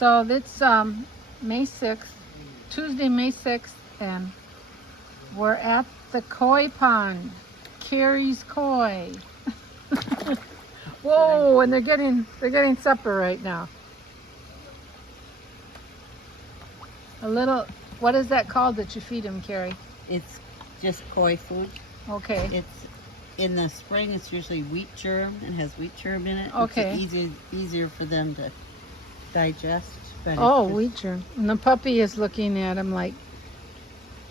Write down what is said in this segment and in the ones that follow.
So it's May 6th, Tuesday, May 6th, and we're at the koi pond, Carrie's Koi. Whoa, and they're getting supper right now. A little, what is that called that you feed them, Carrie? It's just koi food. Okay. It's in the spring. It's usually wheat germ. It has wheat germ in it. Okay. It's easier for them to digest. But Oh, it's just, wheat germ. And the puppy is looking at him like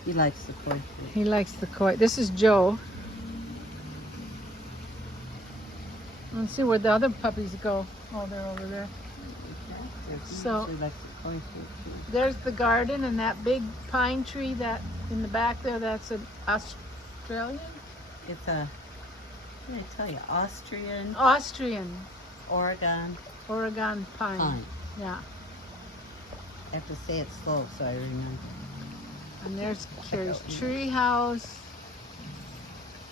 he likes the koi food. he likes the koi. This is Joe. Let's see where the other puppies go. Oh, they're over there. Yeah, he So- usually likes the koi food too. There's the garden and that big pine tree that in the back there, that's an Australian? It's a, what did I tell you? Austrian Oregon Oregon pine. pine. Yeah. I have to say it slow so I remember. And there's Carrie's tree house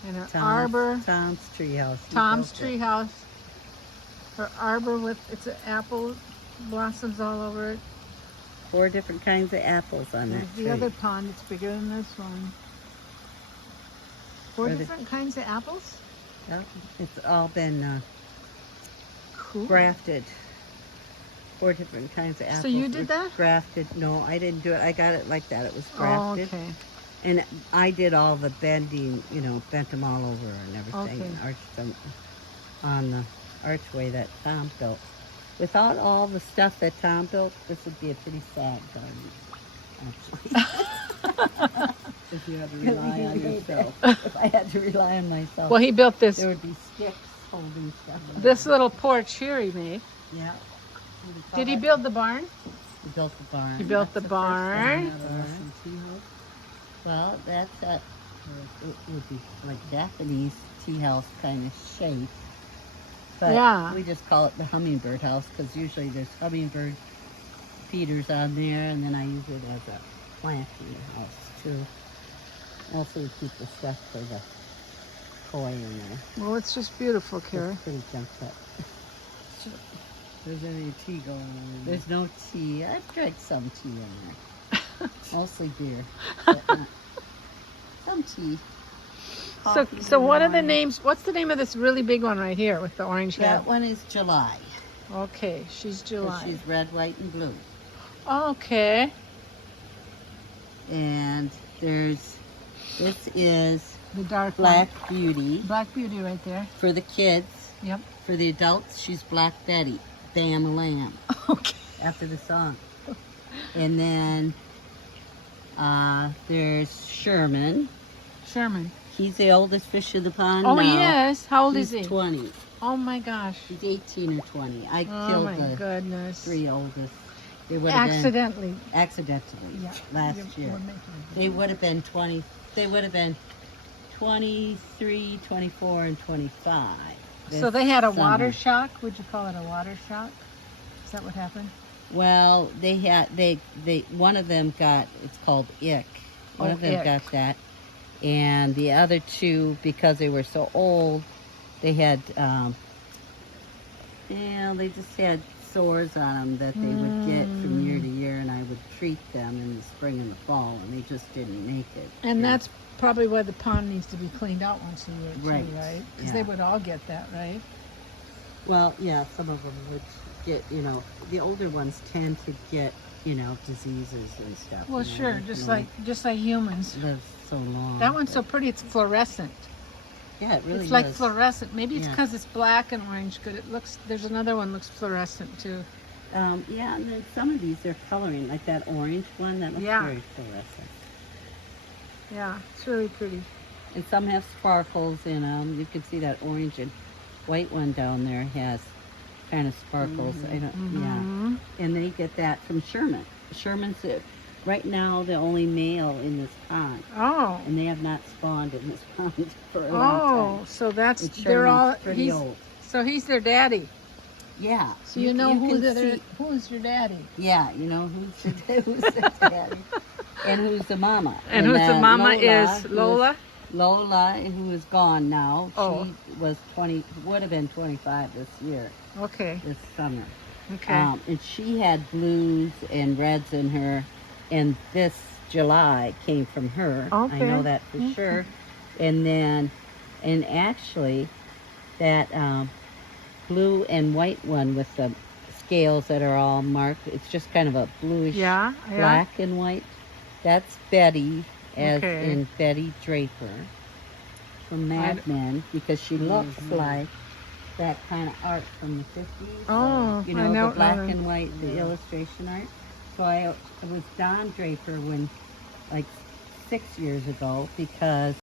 and her arbor. Tom's treehouse. He Tom's built it. tree house. Her arbor with its apple blossoms all over it. 4 different kinds of apples on There's that the tree. other pond. It's bigger than this one. 4 Are they- different kinds of apples? Yep. It's all been Cool. grafted. 4 different kinds of apples. So you were did that? Grafted. No, I didn't do it. I got it like that. It was Oh, grafted. okay. And I did all the bending, bent them all over and everything, Okay. and arched them on the archway that Tom built. Without all the stuff that Tom built, this would be a pretty sad garden, actually. If you had to rely on yourself. If I had to rely on myself, Well, he built this there would be sticks holding stuff. this little porch here he made. Yeah. Did he build the barn? He built the barn. He built That's the first barn. barn. Well, that's it would be like Japanese tea house kind of shape. But Yeah. we just call it the hummingbird house because usually there's hummingbird feeders on there, and then I use it as a plant feeder house too. Also, we keep the stuff for the koi in there. Well, it's just beautiful, Carrie. It's pretty junked up. There's any tea going on. There's no tea. I've drank some tea in there. Mostly beer. But not, some tea. So, Coffee so in what the are the morning. names? What's the name of this really big one right here with the orange head? That one is July. Okay, she's 'Cause July. She's red, white, and blue. Okay. And this is The dark Black one. Beauty Black Beauty right there. for the kids. Yep. For the adults, she's Black Betty. Bam a lamb. Okay. After the song. And then there's Sherman. Sherman. He's the oldest fish in the pond Oh, now. yes. How old is He's he? 20. Oh my gosh. He's 18 or 20. I Oh killed my the goodness. 3 oldest. They would have been Accidentally. accidentally Yeah. last You're- year. we're making a They would have been 20. They would have been 23, 24, and 25. So this they had a summer. water shock. Would you call it a water shock? Is that what happened? Well, they one of them got, it's called ick. One Oh, of them ick. got that. And the other 2, because they were so old, they had, they just had sores on them that they would get from year to year, and I would treat them in the spring and the fall, and they just didn't make it. And that's probably why the pond needs to be cleaned out once a year, too, Right, right? Because yeah. they would all get that, right? Well, yeah, some of them would get, the older ones tend to get, diseases and stuff. Well, sure, they just can like humans. only live so long. That one's so pretty. It's fluorescent. Yeah, it really It's like is. fluorescent. Maybe it's Yeah. because it's black and orange. Good. It looks. There's another one looks fluorescent too. Yeah, and then some of these are coloring, like that orange one that looks Yeah. very fluorescent. Yeah, it's really pretty. And some have sparkles in them. You can see that orange and white one down there has kind of sparkles. I don't, yeah. Mhm. And they get that from Sherman. Sherman's right now the only male in this pond, Oh. and they have not spawned in this pond for a Oh, long time. so that's And they're all. Sherman's pretty He's, old. so he's their daddy. Yeah. So you know can who's see- who's your daddy. Yeah, you know who's the daddy, and who's the mama. And who's the mama Lola, is who Lola. Lola, who is gone now. Oh. She was 20, would have been 25 this year, Okay. this summer. Okay. And she had blues and reds in her, and this July came from her. I Okay. know that for Okay. sure. And then, and actually, that blue and white one with the scales that are all marked, it's just kind of a bluish Yeah. Yeah. black and white. That's Betty, as Okay. in Betty Draper from Mad Men, because she looks Mhm. like that kind of art from the 50s. Oh, You I know, know. the black and white, the Yeah. illustration art. So it was Don Draper when, like 6 years ago, because